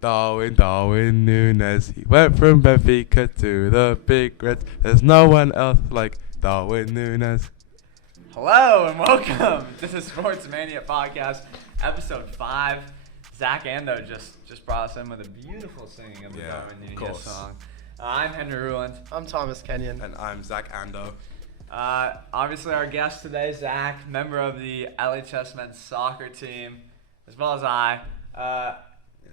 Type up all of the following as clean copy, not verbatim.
Darwin Nunes. He went from Benfica to the Big Reds. There's no one else like Darwin Nunes. Hello and welcome to the Sports Mania podcast, episode 5. Zack Andoh just brought us in with a beautiful singing of the Darwin Nunes song. I'm Henry Ruland. I'm Thomas Kenyon. And I'm Zack Andoh. Obviously our guest today, Zack, member of the LHS men's soccer team, as well as I.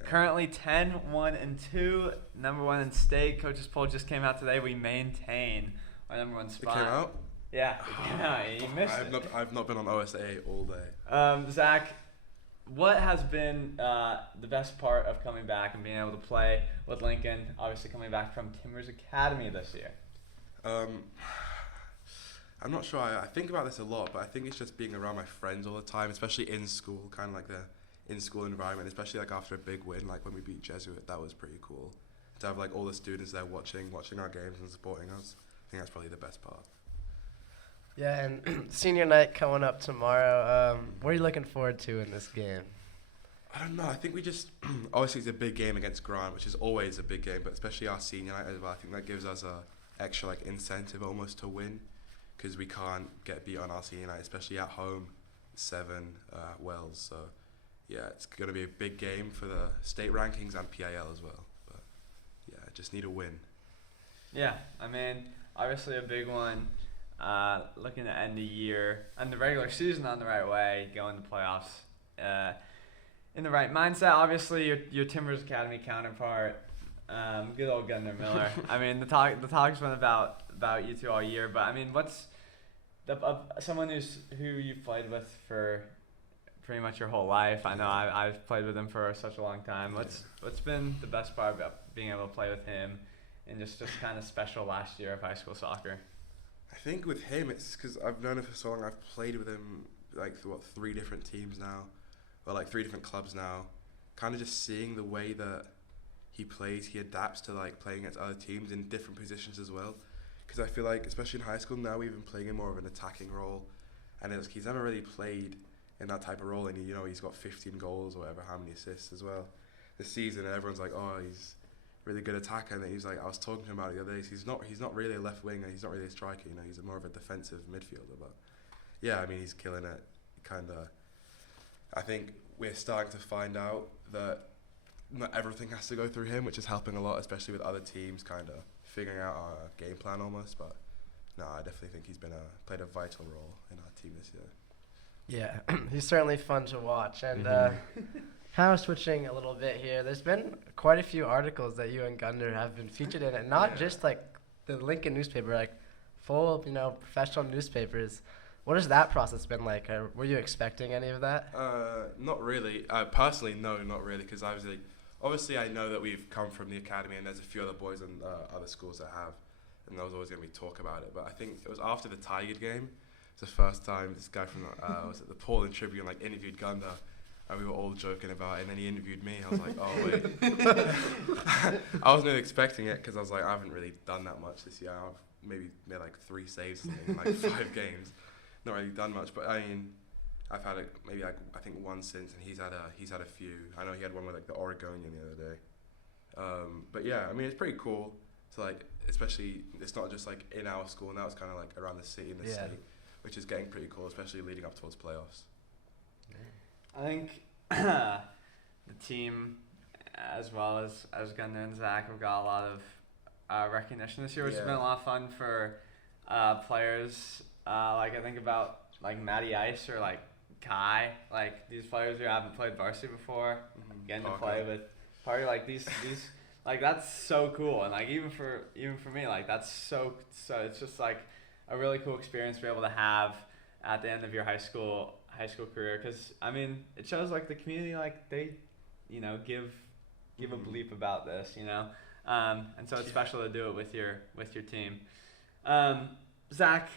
Currently 10-1-2, number 1 in state. Coach's poll just came out today. We maintain our number 1 spot. It came out? Yeah, you missed it. I've not been on OSA all day. Zack, what has been the best part of coming back and being able to play with Lincoln, obviously coming back from Timbers Academy this year? I'm not sure. I think about this a lot, but I think it's just being around my friends all the time, especially in school, kind of like the in-school environment, especially like after a big win, like when we beat Jesuit. That was pretty cool. To have like all the students there watching our games and supporting us. I think that's probably the best part. Yeah, and senior night coming up tomorrow. What are you looking forward to in this game? I don't know. I think we just obviously it's a big game against Grant, which is always a big game, but especially our senior night as well. I think that gives us a extra like incentive almost to win, because we can't get beat on our senior night, especially at home, 7 Wells. So yeah, it's gonna be a big game for the state rankings and PIL as well. But yeah, just need a win. Yeah, I mean, obviously a big one. Looking to end the year and the regular season on the right way, going to playoffs in the right mindset. Obviously, your Timbers Academy counterpart, good old Gunnar Miller. I mean, the talk's been about you two all year, but I mean, what's someone who you've played with for pretty much your whole life? I know I've played with him for such a long time. What's been the best part about being able to play with him and just kind of special last year of high school soccer? I think with him, it's because I've known him for so long. I've played with him like through 3 different teams now, or like 3 different clubs now. Kind of just seeing the way that he plays, he adapts to like playing against other teams in different positions as well. Because I feel like, especially in high school now, we've been playing in more of an attacking role, and he's never really played in that type of role. And he's got 15 goals or whatever, how many assists as well this season. And everyone's like, oh, he's really good attacker, and he's like, I was talking to him about it the other day. He's not really a left winger. He's not really a striker. He's more of a defensive midfielder. But yeah, I mean, he's killing it. I think we're starting to find out that not everything has to go through him, which is helping a lot, especially with other teams kind of figuring out our game plan almost. But no, I definitely think he's played a vital role in our team this year. Yeah, he's certainly fun to watch. And kind of switching a little bit here, there's been quite a few articles that you and Gunnar have been featured in, and not just like the Lincoln newspaper, like full, professional newspapers. What has that process been like? Were you expecting any of that? Not really. Personally, no, not really, because obviously I know that we've come from the academy, and there's a few other boys in other schools that have, and there was always going to be talk about it. But I think it was after the Tiger game. It's the first time this guy from the Portland Tribune interviewed Gunnar. And we were all joking about it, and then he interviewed me. I was like, oh, wait. I wasn't really expecting it, because I was like, I haven't really done that much this year. I've maybe made like 3 saves in like 5 games. Not really done much, but I mean, I've had I think 1 since, and he's had a few. I know he had one with like the Oregonian the other day. But yeah, I mean, it's pretty cool to like, especially it's not just like in our school now. It's kind of like around the city and the state, which is getting pretty cool, especially leading up towards playoffs. I think the team, as well as Gunnar and Zack, have got a lot of recognition this year, which has been a lot of fun for players. Like I think about like Matty Ice or like Kai, like these players who haven't played varsity before, getting to play with Party. Like these like that's so cool, and like even for me, like that's so it's just like a really cool experience to be able to have at the end of your high school career, because I mean it shows like the community, like they give a bleep about this, and so it's special to do it with your team. Zack,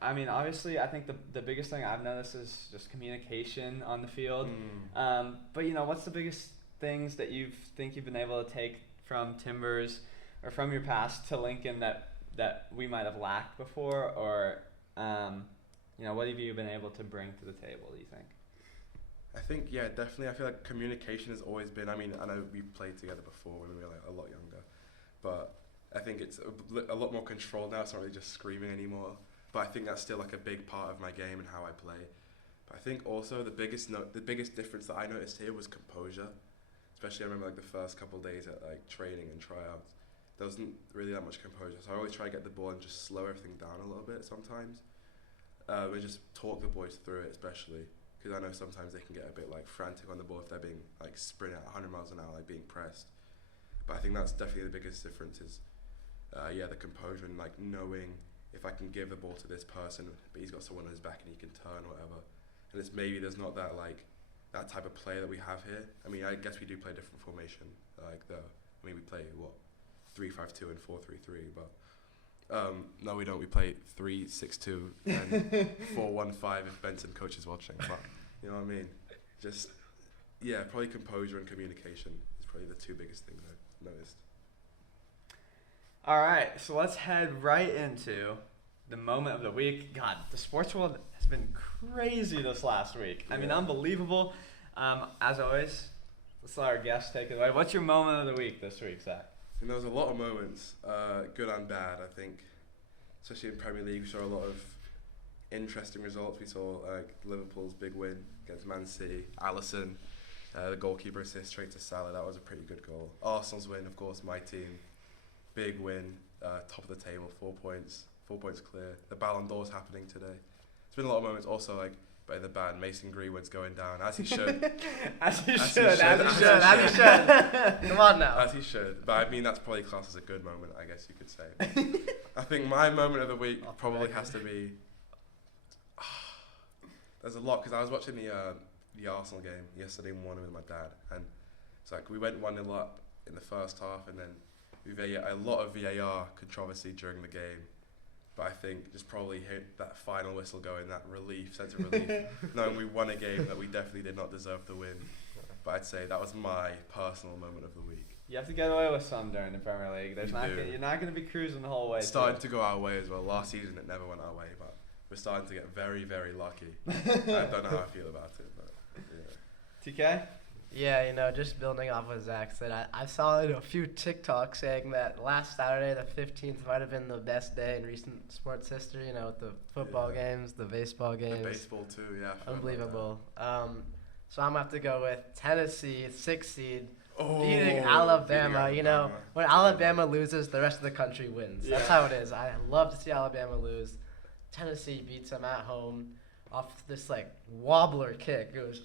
I mean obviously I think the biggest thing I've noticed is just communication on the field. But what's the biggest things that you've been able to take from Timbers or from your past to Lincoln that we might have lacked before, or what have you been able to bring to the table, do you think? I think, yeah, definitely. I feel like communication has always been. I mean, I know we played together before when we were like a lot younger, but I think it's a lot more controlled now. It's not really just screaming anymore. But I think that's still like a big part of my game and how I play. But I think also the biggest difference that I noticed here was composure. Especially I remember like the first couple of days at like training and tryouts. There wasn't really that much composure, so I always try to get the ball and just slow everything down a little bit sometimes. We just talk the boys through it, especially. Because I know sometimes they can get a bit like frantic on the ball if they're being like sprinting at 100 miles an hour, like being pressed. But I think that's definitely the biggest difference is, the composure and like knowing if I can give the ball to this person, but he's got someone on his back and he can turn or whatever. And it's maybe there's not that like that type of play that we have here. I mean, I guess we do play different formation. We play 3-5-2 and 4-3-3, but. No, we don't. We play 3-6-2 and 4-1-5 if Benson coach is watching. But you know what I mean? Just probably composure and communication is probably the two biggest things I've noticed. All right, so let's head right into the moment of the week. God, the sports world has been crazy this last week. I mean, unbelievable. As always, let's let our guests take it away. What's your moment of the week this week, Zach? And there was a lot of moments, good and bad, I think. Especially in Premier League, we saw a lot of interesting results. We saw Liverpool's big win against Man City. Alisson, the goalkeeper assist straight to Salah. That was a pretty good goal. Arsenal's win, of course, my team. Big win, top of the table, 4 points. 4 points clear. The Ballon d'Or's happening today. There's been a lot of moments also but in the bad, Mason Greenwood's going down, as he should. as he should. Come on now. As he should. But I mean, that's probably classed as a good moment, I guess you could say. I think my moment of the week probably has to be... there's a lot, because I was watching the Arsenal game yesterday morning with my dad, and it's like we went 1-0 up in the first half, and then a lot of VAR controversy during the game. But I think just probably hit that final whistle going, that sense of relief, knowing we won a game that we definitely did not deserve to win. But I'd say that was my personal moment of the week. You have to get away with some during the Premier League. You're not going to be cruising the whole way. It's starting to go our way as well. Last season it never went our way, but we're starting to get very, very lucky. I don't know how I feel about it, but yeah. TK? Yeah, just building off what Zach said, I saw a few TikToks saying that last Saturday, the 15th, might have been the best day in recent sports history, with the football games, the baseball games. The baseball too, yeah. Unbelievable. So I'm going to have to go with Tennessee, 6th seed, beating Alabama. When Alabama loses, the rest of the country wins. That's how it is. I love to see Alabama lose. Tennessee beats them at home off this wobbler kick. It was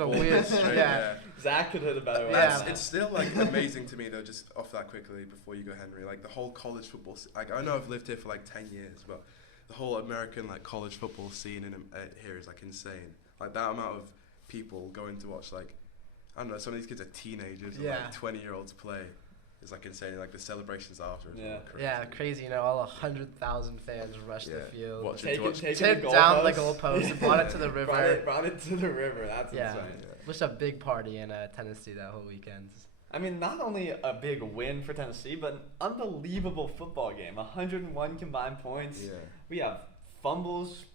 a weird straight. Yeah. Zach could hit a better one. Yeah. It's still amazing to me though, just off that quickly before you go, Henry. The whole college football. I know I've lived here for 10 years, but the whole American college football scene here is insane. That amount of people going to watch I don't know, some of these kids are teenagers or 20-year-olds play. It's insane. The celebrations after. Crazy. All 100,000 fans rushed the field. Tipped down the goalpost and brought it to the river. brought it to the river. That's insane. Just a big party in Tennessee that whole weekend. I mean, not only a big win for Tennessee, but an unbelievable football game. 101 combined points. Yeah. We have fumbles,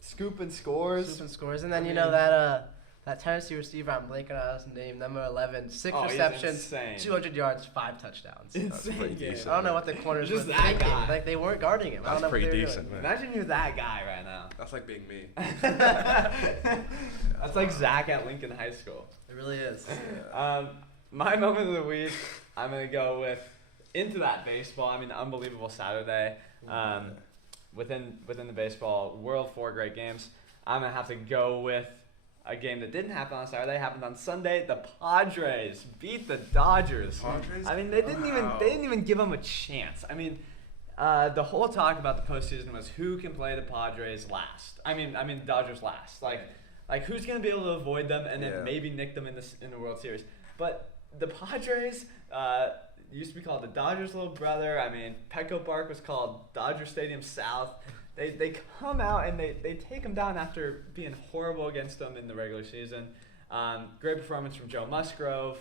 scoop and scores. And then that Tennessee receiver, I'm blanking on his name, number 11, 6 receptions, 200 yards, 5 touchdowns. That's pretty decent. I don't know what the corners were thinking. Guy. They weren't guarding him. That's pretty decent, man. Imagine you're that guy right now. That's like being me. That's like Zack at Lincoln High School. It really is. My moment of the week, I'm going to go with into that baseball. I mean, unbelievable Saturday. Within the baseball world, 4 great games. I'm going to have to go with a game that didn't happen on Saturday, happened on Sunday. The Padres beat the Dodgers. Padres? I mean, they didn't even give them a chance. I mean, the whole talk about the postseason was who can play the Padres last. I mean, Dodgers last. Who's gonna be able to avoid them and then maybe nick them in the World Series. But the Padres used to be called the Dodgers' little brother. I mean, Petco Park was called Dodger Stadium South. They come out and they take them down after being horrible against them in the regular season. Great performance from Joe Musgrove.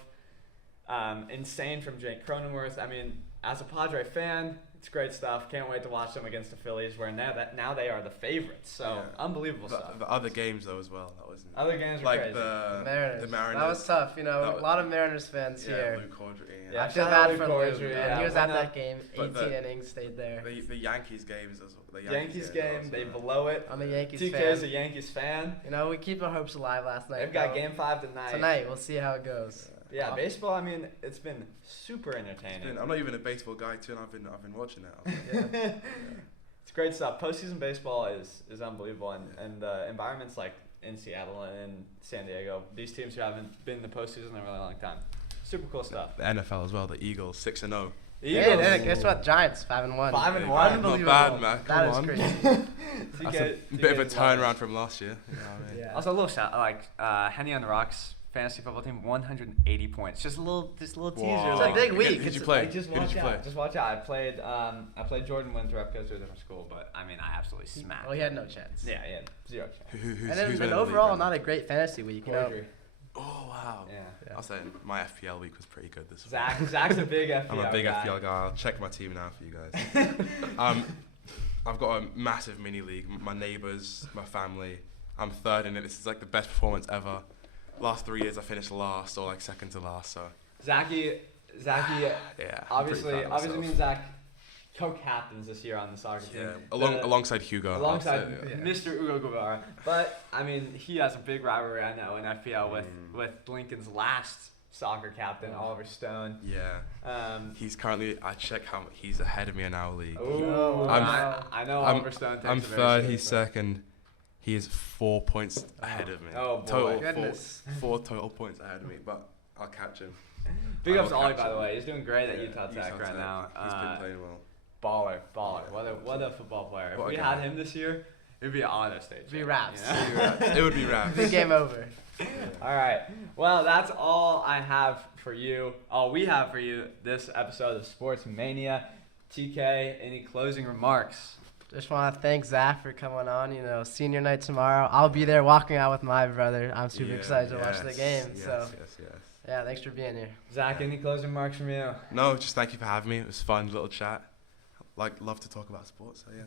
Insane from Jake Cronenworth. I mean, as a Padre fan, It's great stuff. Can't wait to watch them against the Phillies, where now they are the favorites. So unbelievable stuff. The other games though as well. That wasn't. Other games were like crazy. the Mariners. That was tough. You know, a lot of Mariners fans here. Luke Cordry. Yeah, I feel bad for Luke. Yeah, he was at that game. But 18 innings, stayed there. The Yankees games as well. The Yankees game, they blow it. I'm a Yankees TK fan. is a Yankees fan. You know, we keep our hopes alive last night. They've got Game 5 tonight. Tonight, we'll see how it goes. Yeah, baseball. I mean, it's been super entertaining. I'm not even a baseball guy too, and I've been watching it. It's great stuff. Postseason baseball is unbelievable, and environments like in Seattle and San Diego, these teams who haven't been in the postseason in a really long time. Super cool stuff. The NFL as well. The Eagles 6-0. Yeah, guess what? Giants 5-1. 5-1. Unbelievable. Not bad, man. That is crazy. That's a bit of a turnaround from last year. You know what I mean? Yeah. Also, a little shout Henny on the Rocks fantasy football team, 180 points. Just a little teaser. It's a big week. Who'd you play? Just watch out. Just watch out. I played Jordan Winthrop, goes to a different school, but I mean, I absolutely smashed. Well, he had no chance. Yeah, he had 0 chance. And then overall, not a great fantasy week. You know. Oh wow. Yeah. I'll say my FPL week was pretty good this week. Zach's a big FPL I'm a big guy. FPL guy. I'll check my team now for you guys. I've got a massive mini league. My neighbours, my family. I'm third in it. This is like the best performance ever. Last 3 years I finished last or like second to last. So. Zachy. Yeah. Obviously, me and Zach co-captains this year on the soccer team. Yeah. Alongside Hugo. Alongside Mr. Hugo Guevara. But I mean, he has a big rivalry I know in FPL with Lincoln's last soccer captain, Oliver Stone. Yeah. He's currently. I check how he's ahead of me in our league. I know Oliver Stone. Takes I'm third. He's second. He is 4 points ahead of me. Oh boy! Total Goodness. four total points ahead of me, but I'll catch him. Big ups to Ollie, by the way. He's doing great at Utah Tech right now. He's been playing well. Baller. What a football player. If we had him this year, it'd be an honor stage. It'd be raps. You know? It would be raps. Big game over. All right. Well, that's all I have for you. All we have for you this episode of Sports Mania. TK, any closing remarks? Just want to thank Zach for coming on. You know, senior night tomorrow. I'll be there walking out with my brother. I'm super excited to watch the game. Yes. Yeah, thanks for being here. Zach, any closing remarks from you? No, just thank you for having me. It was fun, little chat. Love to talk about sports, so yeah.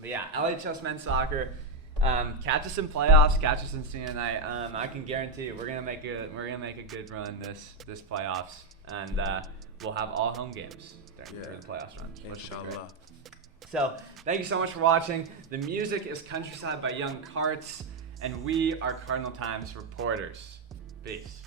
But yeah, LHS men's soccer. Catch us in playoffs. Catch us in senior night. I can guarantee you, we're gonna make a good run this playoffs, and we'll have all home games during the playoffs run. Inshallah. So thank you so much for watching. The music is Countryside by Young Carts, and we are Cardinal Times reporters. Peace.